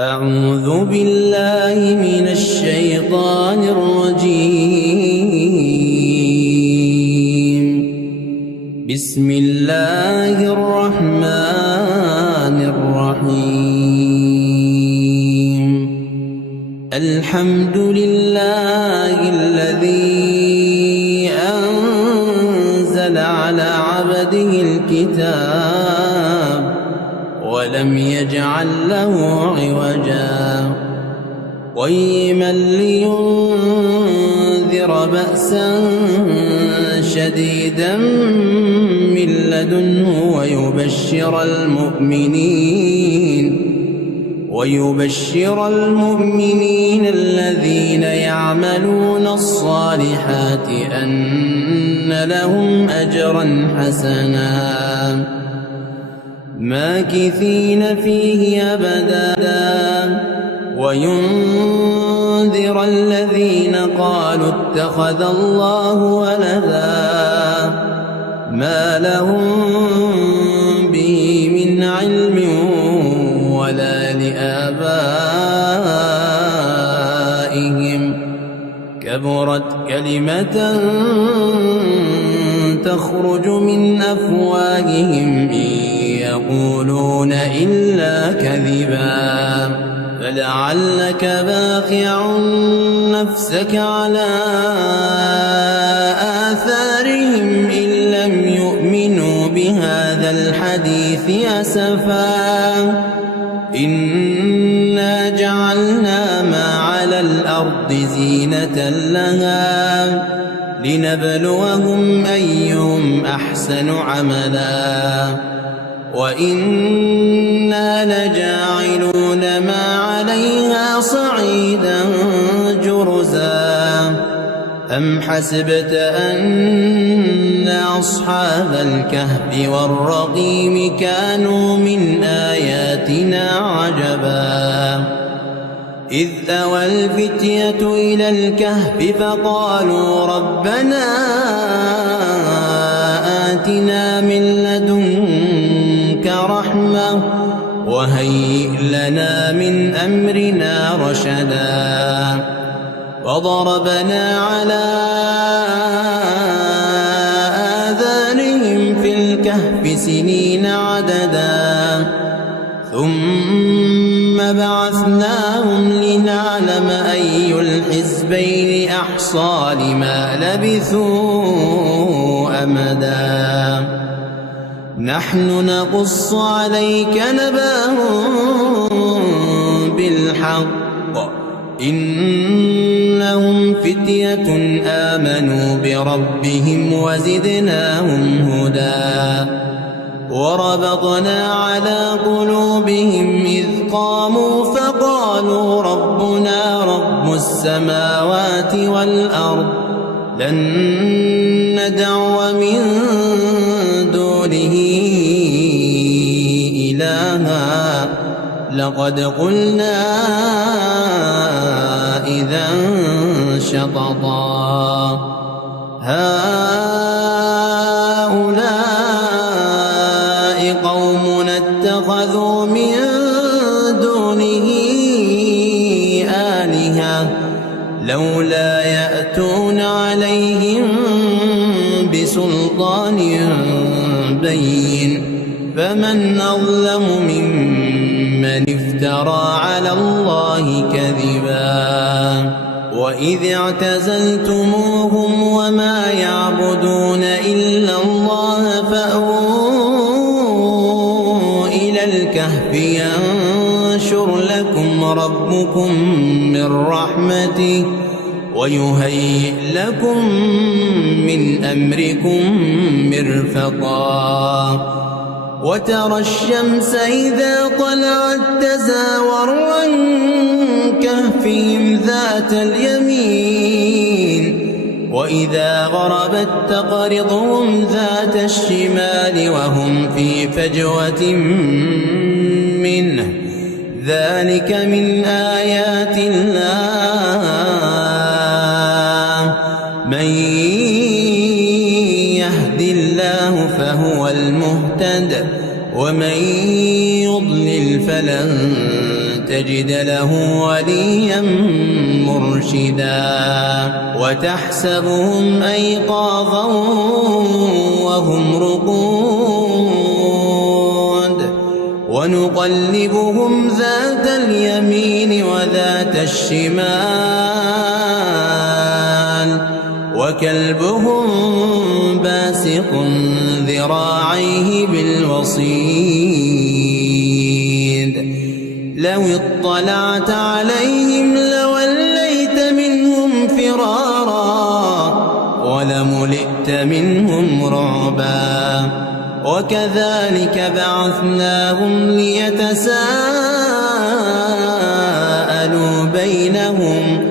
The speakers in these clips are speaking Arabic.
أعوذ بالله من الشيطان الرجيم. بسم الله الرحمن الرحيم. الحمد لله الذي أنزل على عبده الكتاب ولم يجعل له عوجا قيما لينذر بأسا شديدا من لدنه ويبشر المؤمنين الذين يعملون الصالحات أن لهم أجرا حسنا ماكثين فيه أبدا وينذر الذين قالوا اتخذ الله ولدا ما لهم به من علم ولا لآبائهم كبرت كلمة تخرج من أفواههم يقولون إلا كذبا فلعلك باخع نفسك على آثارهم إن لم يؤمنوا بهذا الحديث أسفا إنا جعلنا ما على الأرض زينة لها لنبلوهم أيهم أحسن عملا وإنا لجاعلون ما عليها صعيدا جرزا أم حسبت أن أصحاب الكهف والرقيم كانوا من آياتنا عجبا إذ أوى الفتية إلى الكهف فقالوا ربنا آتنا من لدنك رحمة وهيئ لنا من أمرنا رشدا وضربنا على آذانهم في الكهف سنين عددا ثم بعثناهم لنعلم أي الحزبين أحصى لما لبثوا أمدا نحن نقص عليك نبأهم بالحق إنهم فتية آمنوا بربهم وزدناهم هدى وربطنا على قلوبهم إذ قاموا فقالوا ربنا رب السماوات والأرض لن ندعو من دونه إلها لقد قلنا إذا شططا هؤلاء قومنا اتخذوا من دونه آلهة لولا يأتون عليهم بسلطان بين فمن أظلم ممن افترى على الله كذبا وإذ اعتزلتموهم وما يعبدون إلا الله فأووا إلى الكهف ينشر لكم ربكم من رحمته ويهيئ لكم من أمركم مرفقا وترى الشمس إذا طلعت تزاور عن كهفهم ذات اليمين وإذا غربت تقرضهم ذات الشمال وهم في فجوة منه ذلك من آيات الله من يهد الله فهو المهتد ومن يضلل فلن تجد له وليا مرشدا وتحسبهم أيقاظا وهم رقود ونقلبهم ذات اليمين وذات الشمال وكلبهم باسق ذراعيه بالوصيد لو اطلعت عليهم لوليت منهم فرارا ولملئت منهم رعبا وكذلك بعثناهم ليتساءلوا بينهم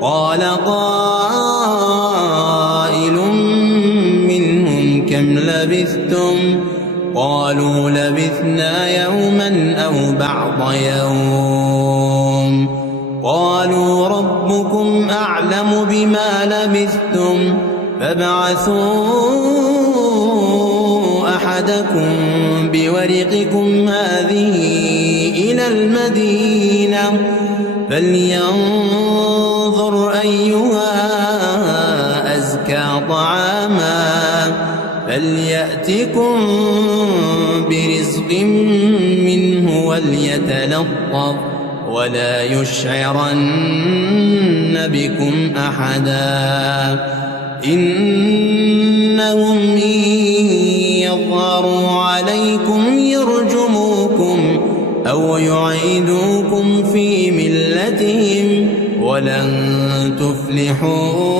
قال قائل منهم كم لبثتم قالوا لبثنا يوما أو بعض يوم قالوا ربكم أعلم بما لبثتم فابعثوا أحدكم بورقكم هذه إلى المدينة فلينظر أيها أزكى طعاما فليأتكم برزق منه وليتلطف ولا يشعرن بكم أحدا إنهم إن يظهروا عليكم يرجموكم أو يعيدوكم في ملتهم ولن تفلحوا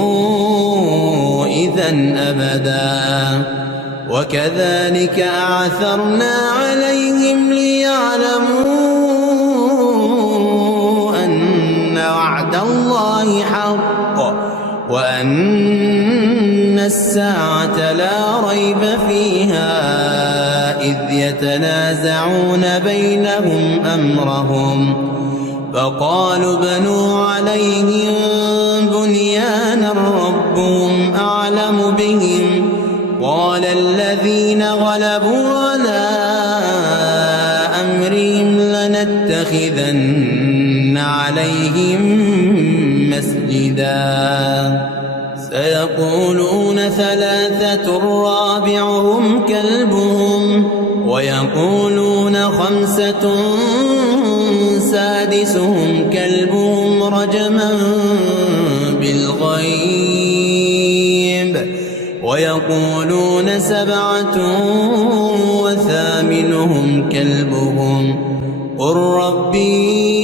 إذن أبدا وكذلك أعثرنا عليهم ليعلموا أن وعد الله حق وأن الساعة لا ريب فيها إذ يتنازعون بينهم أمرهم فقالوا بنوا عليهم بنيانا ربهم أعلم بهم قال الذين غلبوا على أمرهم لنتخذن عليهم مسجدا سيقولون ثلاثة رابعهم كلبهم ويقولون خمسة سادسهم كلبهم رجما بالغيب ويقولون سبعة وثامنهم كلبهم قل ربي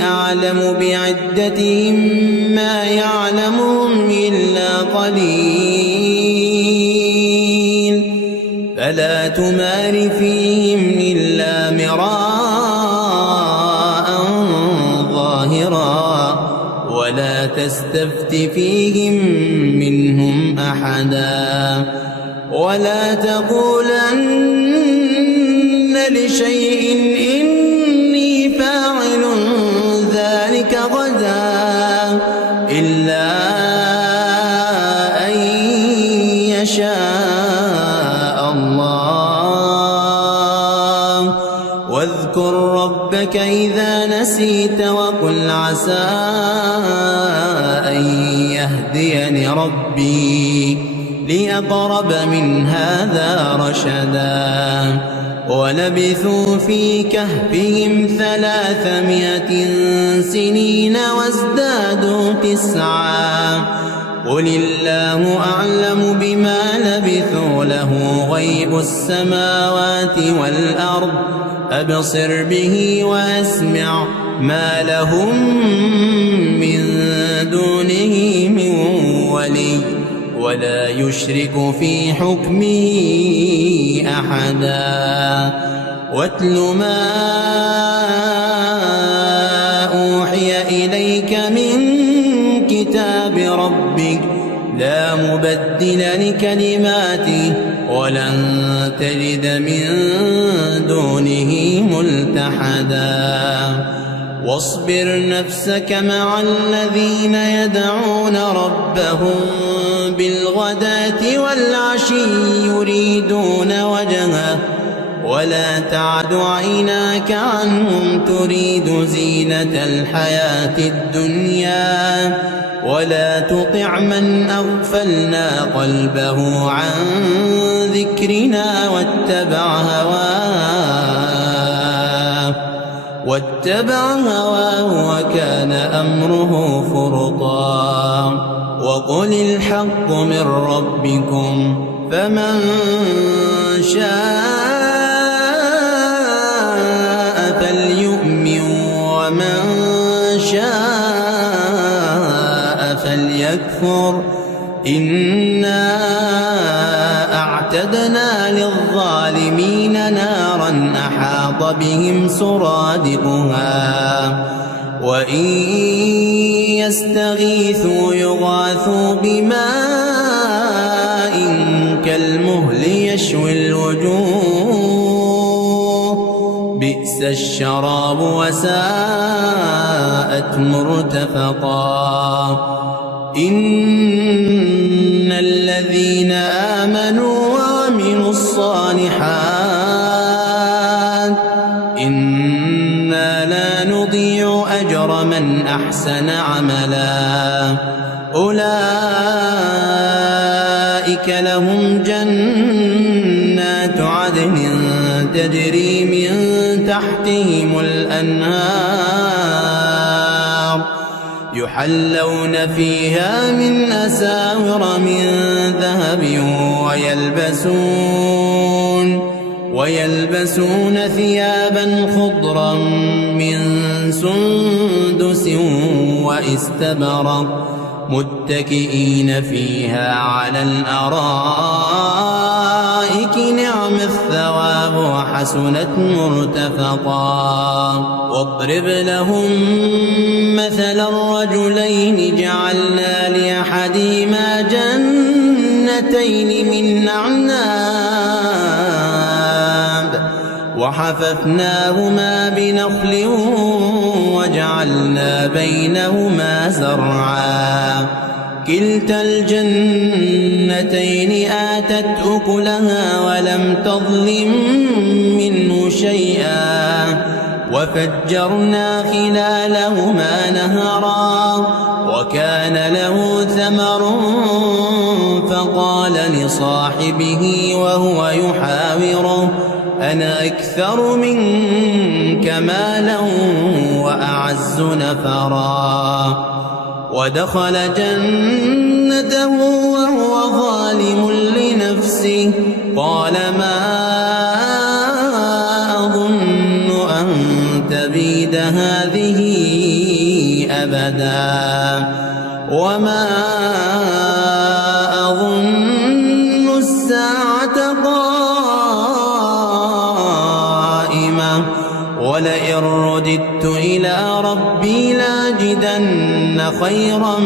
أعلم بعدتهم ما يعلمهم إلا قليل فلا تمار فيهم إلا مراء ظاهرا ولا تستفت فيهم منهم أحدا ولا تقولن لشيء إني فاعل ذلك غدا إلا أن يشاء الله واذكر ربك إذا نسيت وقل عسى أن يهديني ربي لأقرب من هذا رشدا ولبثوا في كهفهم 300 سنين وازدادوا 9 قل الله أعلم بما لبثوا له غيب السماوات والأرض أبصر به وأسمع ما لهم من دونه من ولي ولا يشرك في حكمه أحدا واتل ما أوحي إليك من كتاب ربك لا مبدل لكلماته ولن تجد من دونه ملتحدا واصبر نفسك مع الذين يدعون ربهم بالغداة والعشي يريدون وجهه ولا تعد عيناك عنهم تريد زينة الحياة الدنيا ولا تطع من أغفلنا قلبه عن ذكرنا واتبع هواه وكان أمره فرطا وقل الحق من ربكم فمن شاء فليؤمن ومن شاء فليكفر إنا أعتدنا للظالمين نارا أحاط بهم سرادقها وإن يستغيثوا يغاثوا بماء كالمهل يشوي الوجوه بئس الشراب وساءت مرتفقا إن الذين آمنوا وعملوا الصالحات إنا لا نضيع أجر من أحسن عملا أولئك لهم جنات عدن تجري من تحتهم الأنهار يحلون فيها من أساور من ذهب ويلبسون ثيابا خضرا من سندس واستبرق متكئين فيها على الأرائك نعم الثواب وحسنت مرتفقا واضرب لهم مثل الرجلين جعلنا لأحدهما جنتين من أعناب وحففناهما بنخل وجعلنا بينهما زرعا كلتا الجنتين آتت أكلها ولم تظلم منه شيئا وفجرنا خلالهما نهرا وكان له ثمر فقال لصاحبه وهو يحاوره أنا أكثر منك مالا وأعز نفرا ودخل جنته وهو ظالم لنفسه قال ما أظن أن تبيد هذه أبدا وما أظن الساعة قائمة ولئن رددت إلى ربي لاجدن خيرا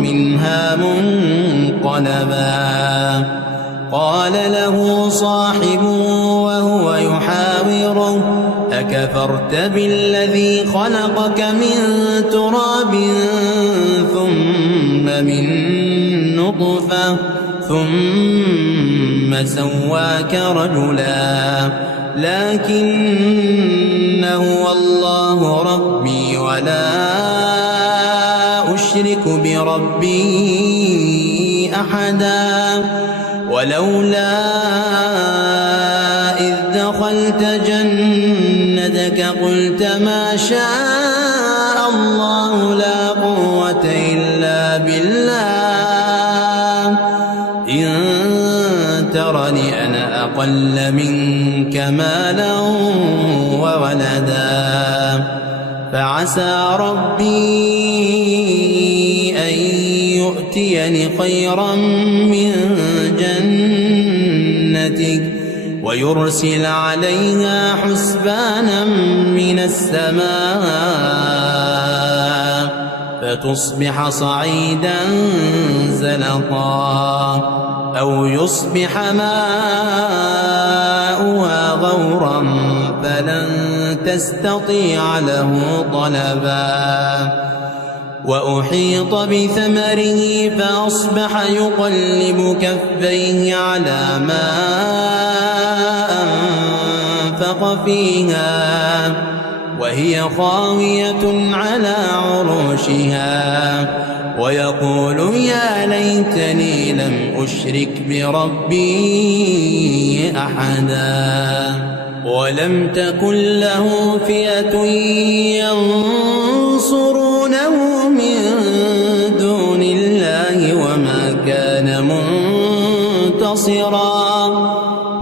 منها منقلبا قال له صاحبه وهو يحاوره أكفرت بالذي خلقك من تراب ثم من نطفة ثم سواك رجلا لكن هو الله ربي ولا أشرك بربي أحدا ولولا إذ دخلت جنتك قلت ما شاء الله لا قوة إلا بالله إن ترني أنا أقل منك مالا وولدا فعسى ربي أن يؤتيني خيرا من جنتك ويرسل عليها حسبانا من السماء فتصبح صعيدا زلقا أو يصبح ماؤها غورا فلن تستطيع له طلبا وأحيط بثمره فأصبح يقلب كفيه على ما وأنفق فيها وهي خاوية على عروشها ويقول يا ليتني لم أشرك بربي أحدا ولم تكن له فئة ينصرونه من دون الله وما كان منتصرا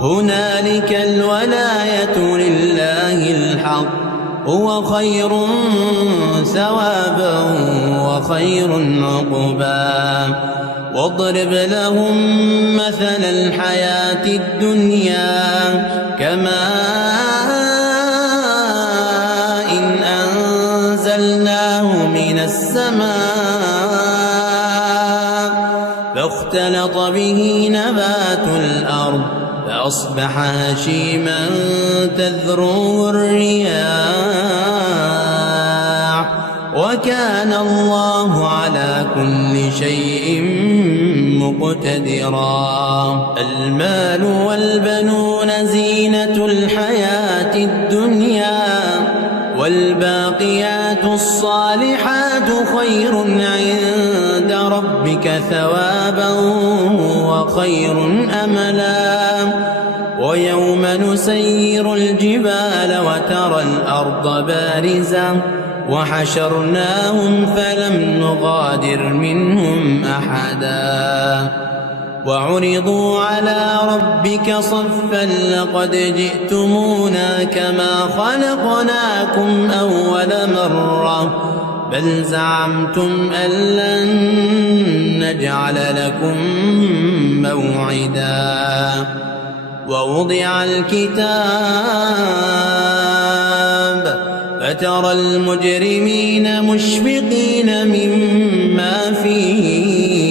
هنالك الولاية لله الحق هو خير ثوابا وخير عقبا واضرب لهم مثل الحياة الدنيا كماء إن أنزلناه من السماء فاختلط به نبات الأرض فأصبح هشيما تذروه الرياح وكان الله على كل شيء مقتدرا المال والبنون زينة الحياة الدنيا والباقيات الصالحات خير عند ربك ثوابا وخير أملا ويوم نسير الجبال وترى الأرض بارزة وحشرناهم فلم نغادر منهم أحدا وعرضوا على ربك صفا لقد جئتمونا كما خلقناكم أول مرة بل زعمتم أن لن نجعل لكم موعدا ووضع الكتاب فترى المجرمين مشفقين مما فيه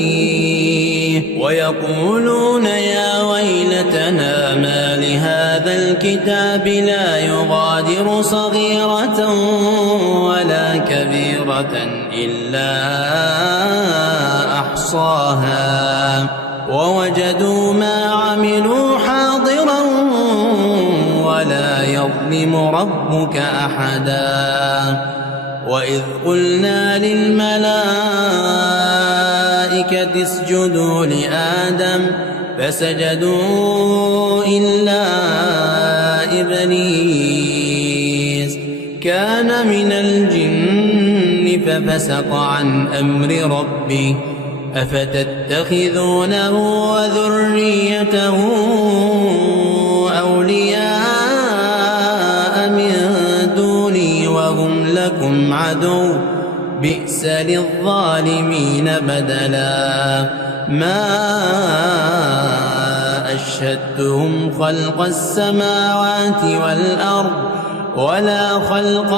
ويقولون يا ويلتنا ما لهذا الكتاب لا يغادر صغيرة ولا كبيرة إلا أحصاها ووجدوا ما عملوا حاضرا ولا يظلم ربك أحدا وإذ قلنا للملائكة اسجدوا لآدم فسجدوا إلا إبليس كان من الجن ففسق عن أمر ربه أفتتخذونه وذريته أولياء من دوني وهم لكم عدو بئس للظالمين بدلا ما أشهدتهم خلق السماوات والأرض ولا خلق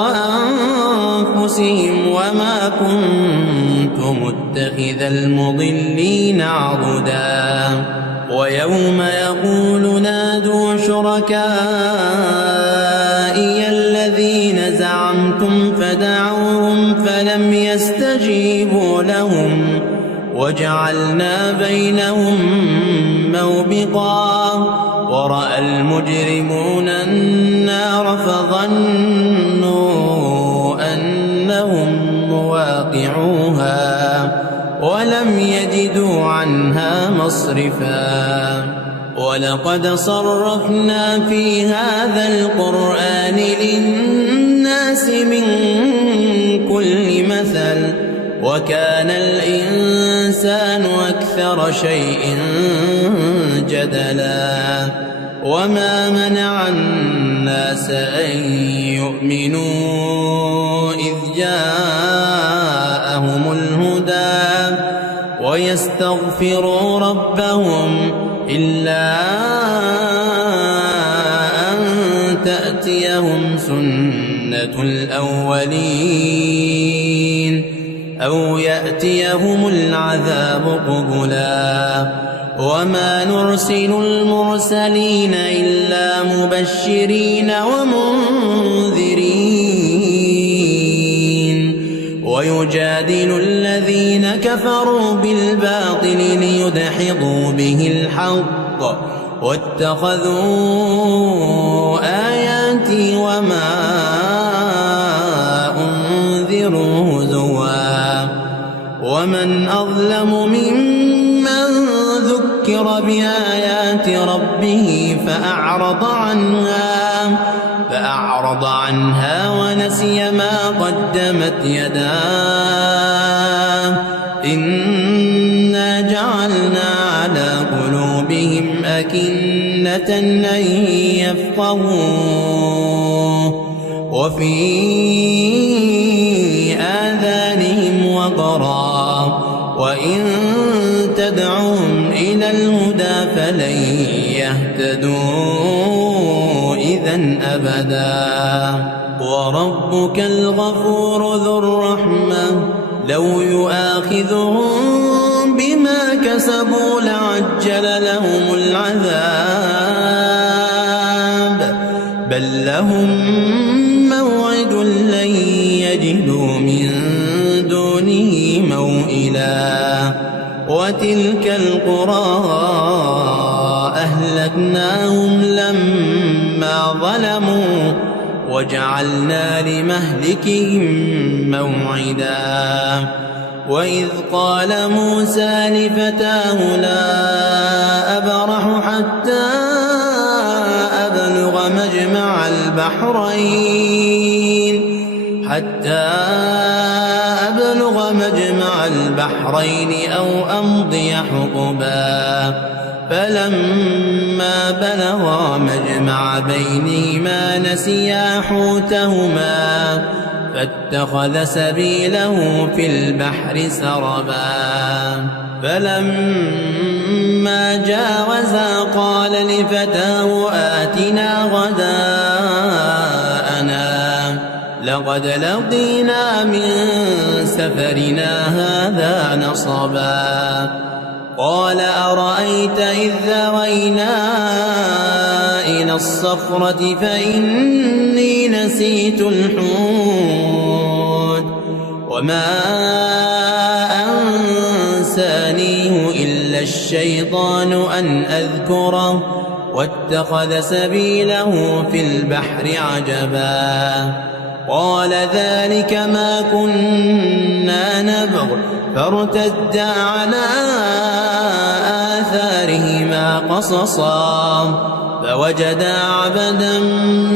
أنفسهم وما كنت متخذ المضلين عضدا ويوم يقول نادوا شركائي الذين زعمتم فدعوهم فلم يستجيبوا لهم وجعلنا بينهم موبقا ورأى المجرمون النار فظنوا أنهم مواقعوها ولم يجدوا عنها مصرفا ولقد صرفنا في هذا القرآن للناس من كل مثل وكان الإنسان أكثر شيء جدلا وما منع الناس أن يؤمنوا إذ جاءهم الهدى ويستغفروا ربهم إلا أن تأتيهم سنة الأولين أو يأتيهم العذاب قبلا وما نرسل المرسلين إلا مبشرين ومنذرين ويجادل الذين كفروا بالباطل ليدحضوا به الحق واتخذوا آيات وما أنذروا هزوا ومن أظلم ممن ذكر بآيات ربه فأعرض عنها ونسي ما قدمت يداه إنا جعلنا على قلوبهم أكنة أن يفقهوه وفي آذانهم وقرا وإن تدعوهم إلى الهدى فلن يهتدوا إذا أبدا وربك الغفور ذو الرحمة لو يؤاخذهم بما كسبوا لعجل لهم العذاب بل لهم موعد لن يجدوا من دونه موئلا وتلك القرى أهلكناهم لما ظلموا وجعلنا لمهلكهم موعدا وإذ قال موسى لفتاه لا أبرح حتى أبلغ مجمع البحرين أو أمضي حقبا فلما بلغا مجمع بينهما نسيا حوتهما فاتخذ سبيله في البحر سربا فلما جاوزا قال لفتاه آتنا غداءنا لقد لقينا من سفرنا هذا نصبا قال أرأيت إذ ذوينا إلى الصخرة فإني نسيت الحوت وما أنسانيه إلا الشيطان أن أذكره واتخذ سبيله في البحر عجبا قال ذلك ما كنا نبغ فارتدا على آثارهما قصصا فوجدا عبدا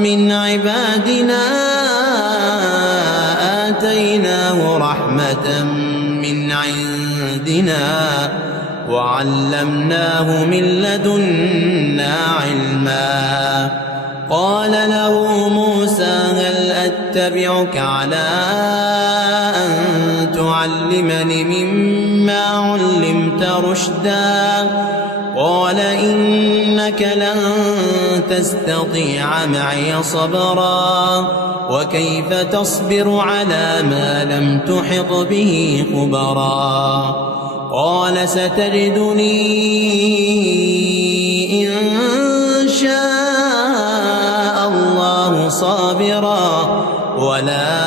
من عبادنا آتيناه رحمة من عندنا وعلمناه من لدنا علما قال له موسى هل أتبعك على أن تعلمني مما علمت رشدا قال إنك لن تستطيع معي صبرا وكيف تصبر على ما لم تحط به خبرا قال ستجدني إن شاء الله صابرا ولا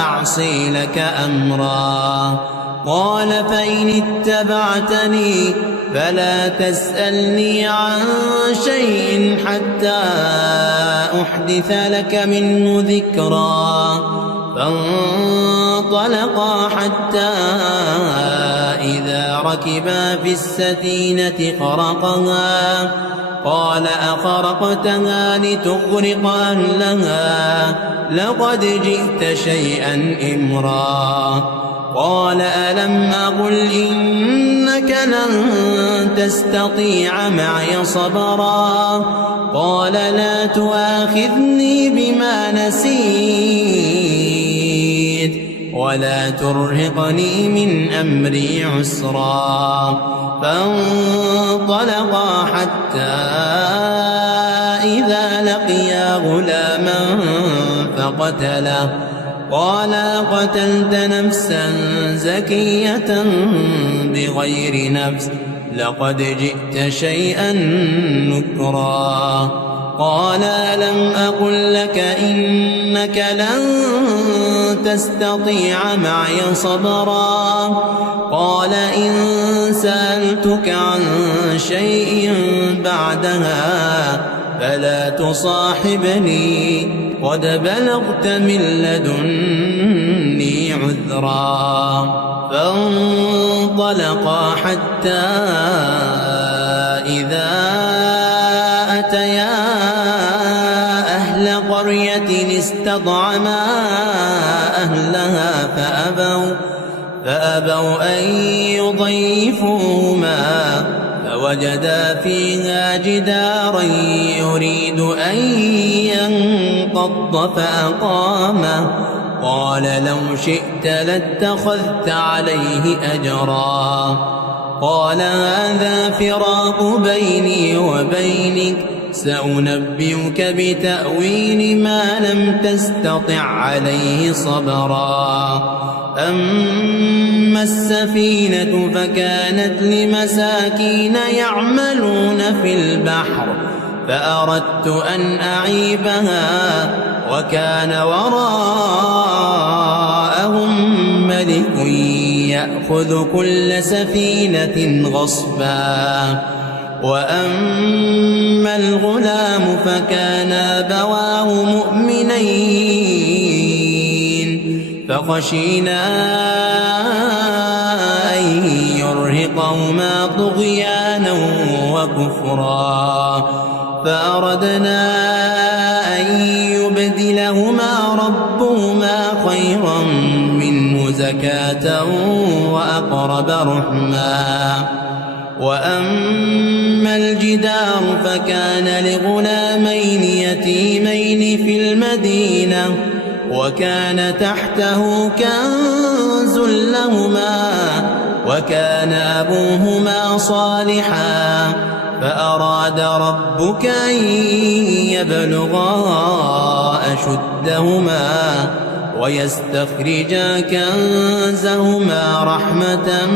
أعصي لك أمرا قال فإن اتبعتني فلا تسألني عن شيء حتى أحدث لك منه ذكرا فانطلقا حتى إذا ركبا في السفينة خرقها قال أخرقتها لتغرق أهلها لقد جئت شيئا إمرا قال ألم أقل إنك لن تستطيع معي صبرا قال لا تؤاخذني بما نسيت ولا ترهقني من أمري عسرا فانطلقا حتى إذا لقيا غلاما فقتله قال قتلت نفسا زكية بغير نفس لقد جئت شيئا نكرا قال لم أقل لك إنك لن تستطيع معي صبرا قال إن سألتك عن شيء بعدها فلا تصاحبني قد بلغت من لدني عذرا. فانطلقا حتى إذا أتيا أهل قرية استطعما أهلها فأبوا أن يضيفوهما فوجدا فيها جدارا يريد أن ينقض فأقامه. قال لو شئت لاتخذت عليه أجرا. قال هذا فراق بيني وبينك سأنبئك بتأويل ما لم تستطع عليه صبرا. أما السفينة فكانت لمساكين يعملون في البحر فأردت أن أعيبها وكان وراءهم ملك يأخذ كل سفينة غصبا. وأما الغلام فكان أبواه مؤمنين فخشينا أن يرهقهما طغيانا وكفرا فأردنا أن يبدلهما ربهما خيرا منه زكاة وأقرب رحما. وأما الجدار فكان لغلامين يتيمين في المدينة وكان تحته كنز لهما وكان أبوهما صالحا فأراد ربك أن يبلغا أشدهما ويستخرجا كنزهما رحمة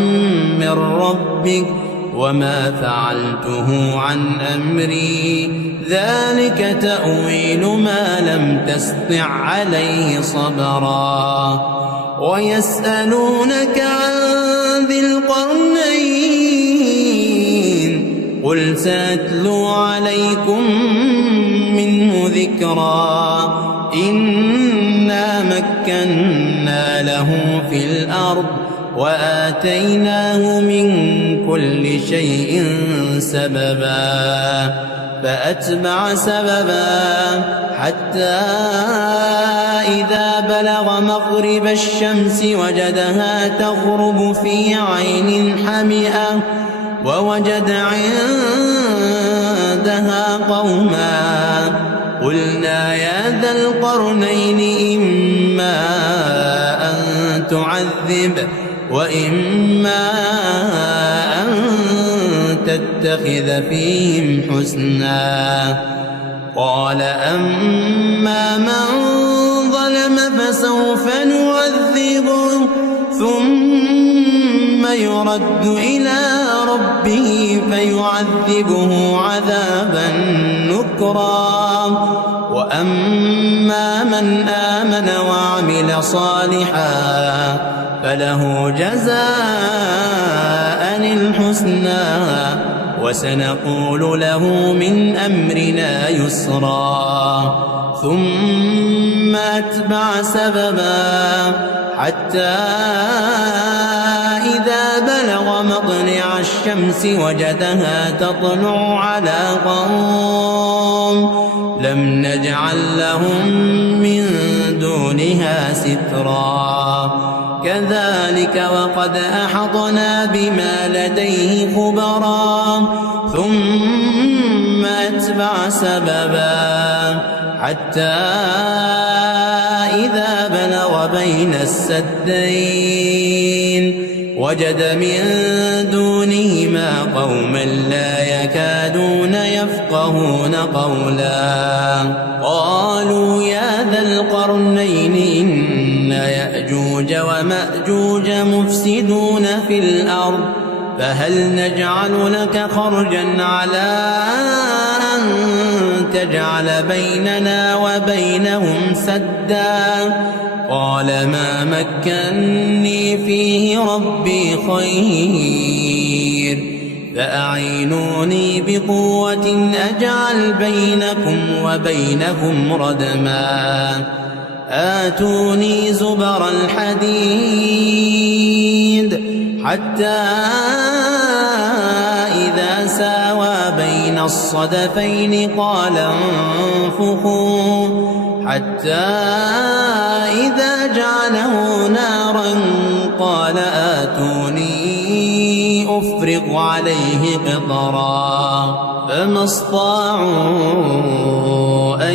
من ربك وما فعلته عن أمري ذلك تأويل ما لم تسطع عليه صبرا. ويسألونك عن ذي القرنين قل سأتلو عليكم منه ذكرا. إنا مكنا له في الأرض وآتيناه من كل شيء سببا فأتبع سببا حتى إذا بلغ مغرب الشمس وجدها تغرب في عين حمئة ووجد عندها قوما قلنا يا ذا القرنين إما أن تعذب وإما أن تتخذ فيهم حسنا. قال أما من ظلم فسوف نعذبه ثم يرد إلى ربه فيعذبه عذابا نكرا. وأما من آمن وعمل صالحا فله جزاء الحسنى وسنقول له من أمرنا يسرا. ثم أتبع سببا حتى إذا بلغ مطلع الشمس وجدها تطلع على قوم لم نجعل لهم من دونها سترا. كذلك وقد أحطنا بما لديه خبرا. ثم أتبع سببا حتى إذا بلغ بين السدين وجد من دونهما قوما لا يكادون يفقهون قولا. قالوا يا ذا القرنين إن يأجوج ومأجوج مفسدون في الأرض فهل نجعل لك خرجا على أن تجعل بيننا وبينهم سدا. قال ما مكنني فيه ربي خير فأعينوني بقوة أجعل بينكم وبينهم ردما آتوني زبر الحديد حتى إذا ساوى بين الصدفين قال انفخوا حتى إذا جعله نارا قال آتوني أفرغ عليه قطرا فما استطاعوا أن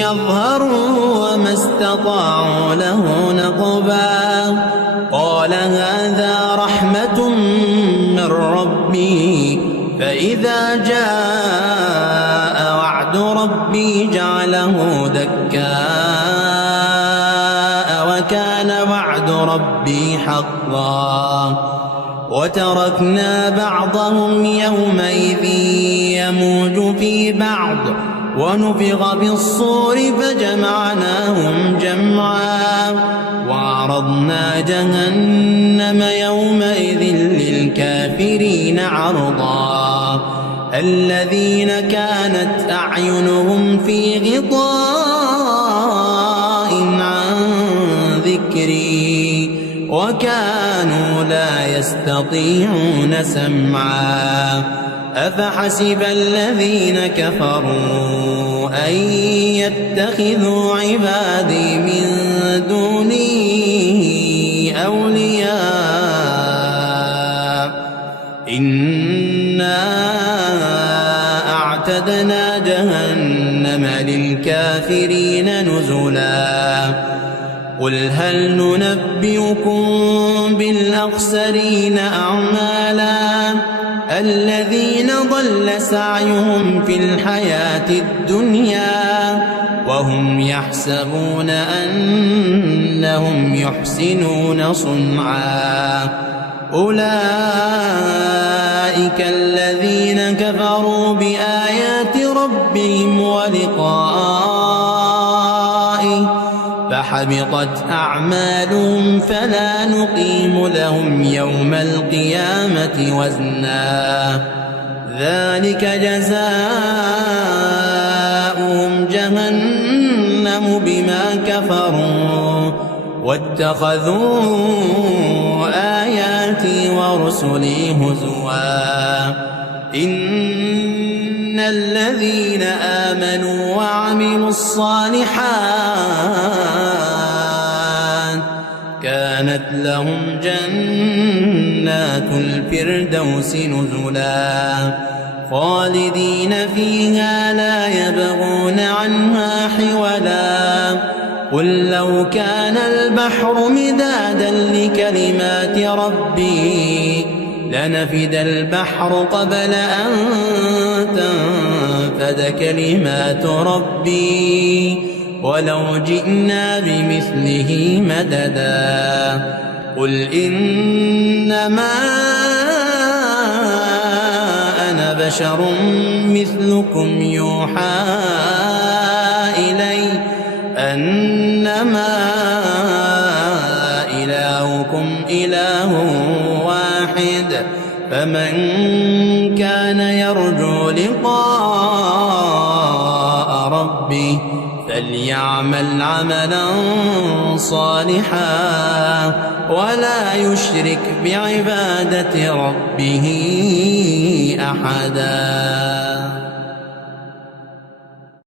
يظهروا وما استطاعوا له نقبا قال هذا رحمة من ربي فإذا جاء وعد ربي جعله دكاء وكان وعد ربي حقا وتركنا بعضهم يومئذ يموج في بعض ونفخ بالصور فجمعناهم جمعا وعرضنا جهنم يومئذ للكافرين عرضا الذين كانت أعينهم في غطاء عن ذكري وكانوا لا يستطيعون سمعا أفحسب الذين كفروا أن يتخذوا عبادي من دوني أولياء إنا أعتدنا جهنم للكافرين نزلا قل هل ننبئكم بالأخسرين أعمالا الذين ضل سعيهم في الحياة الدنيا وهم يحسبون أنهم يحسنون صنعا أولئك الذين كفروا بآيات ربهم ولقائه فحبطت أعمالهم فلا نقيم لهم يوم القيامة وزنا ذلك جزاؤهم جهنم بما كفروا واتخذوا آياتي ورسلي هزوا إن الذين آمنوا وعملوا الصالحات كانت لهم جنات الفردوس نزلا خالدين فيها لا يبغون عنها حولا قل لو كان البحر مدادا لكلمات ربي لنفد البحر قبل أن تنفد كلمات ربي ولو جئنا بمثله مددا قل إنما أنا بشر مثلكم يوحى إلي أنما إلهكم إله واحد فمن كان يرجو لقاء ربه فليعمل عملا صالحا ولا يشرك بعبادة ربه أحدا.